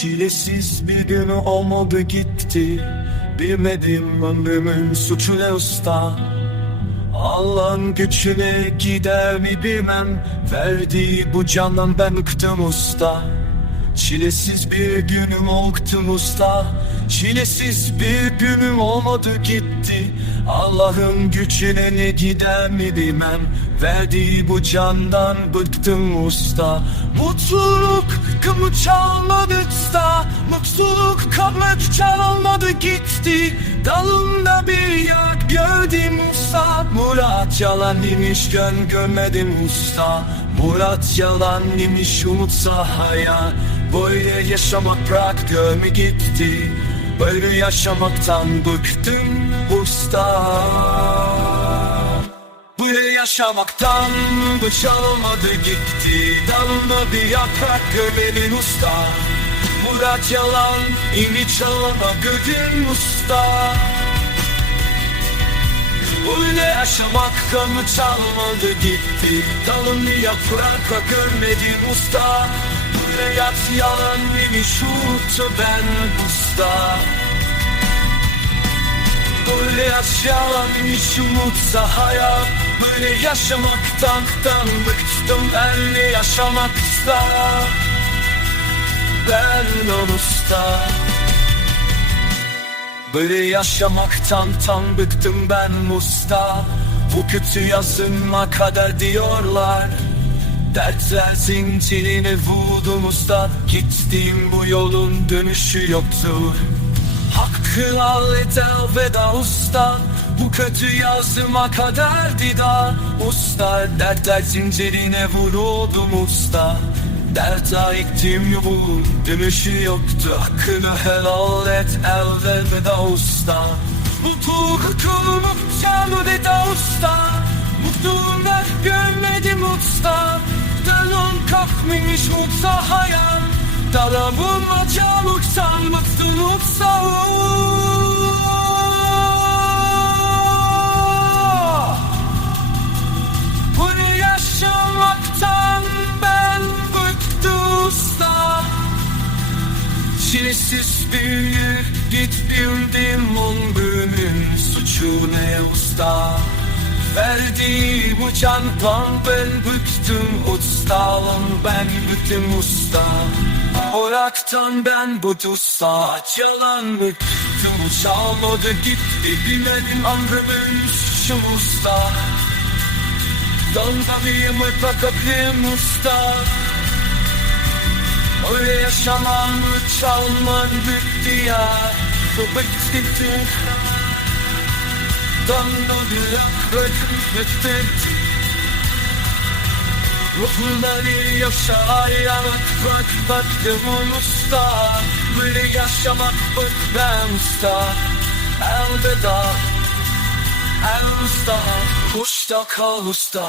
Çilesiz bir gün olmadı gitti. Bilmedim ömrümün suçu ne usta. Allah'ın gücüne gider mi bilmem. Verdiği bu candan ben bıktım usta Çilesiz bir günüm oldu usta. Çilesiz bir günüm olmadı gitti. Allah'ın gücüne ne gider mi bilmem. Verdiği bu candan bıktım usta. Mutluluk kımı çalmadı usta. Mutluluk kablet çalmadı gitti. Dalında bir yak gördüm usta. Murat yalan imiş gön görmedim usta. Murat yalan imiş umutsa hayal Böyle yaşamak bırak görme gitti? Böyle yaşamaktan bıktım usta. Böyle yaşamaktan bıçalmadı gitti. Dalında bir yaprak görmenin usta. Murat yalan ini çalama gördün usta. Öyle yaşamak kanı çalmadı gitti. Dalını yaprak görmedin usta Böyle yat yalan imiş uçtu ben usta. Böyle yaş yalan imiş umutsa hayat Böyle yaşamaktan bıktım ben de yaşamak usta Ben on usta. Böyle yaşamaktan tam bıktım ben usta. Bu kötü yazınma kadar diyorlar Dertler zincirine vurdum usta. Gittiğim bu yolun dönüşü yoktur. Hakkı al eder veda usta. Bu kötü yazıma kadar dida Usta dertler zincirine vuruldum usta. Dert ektim yuvun dönüşü yoktu. Hakkını helal et el vermeda usta. Mutluluğumu canı veda usta. Mutluluğuna görmedim usta Kalkmış usta hayal Dalamıma çabuktan bıktım usta Bunu yaşamaktan ben bıktım usta. Çilesiz bir git bildim ömrümün suçu ne usta Verdiği bu candan ben bıktım ustalım ben bıktım usta. Oraktan ben bu usta yalan bıktım çalmadı gitti bilmedim ömrümün suçu usta. Yumurt bakabilirim usta. Öyle yaşamam çalman bitti ya Bu bitti Donda bir yumurt bitti Ruhumda bir yaşayarak bak baktım usta. Böyle yaşamak bık ben usta. Elveda El usta Usta kal usta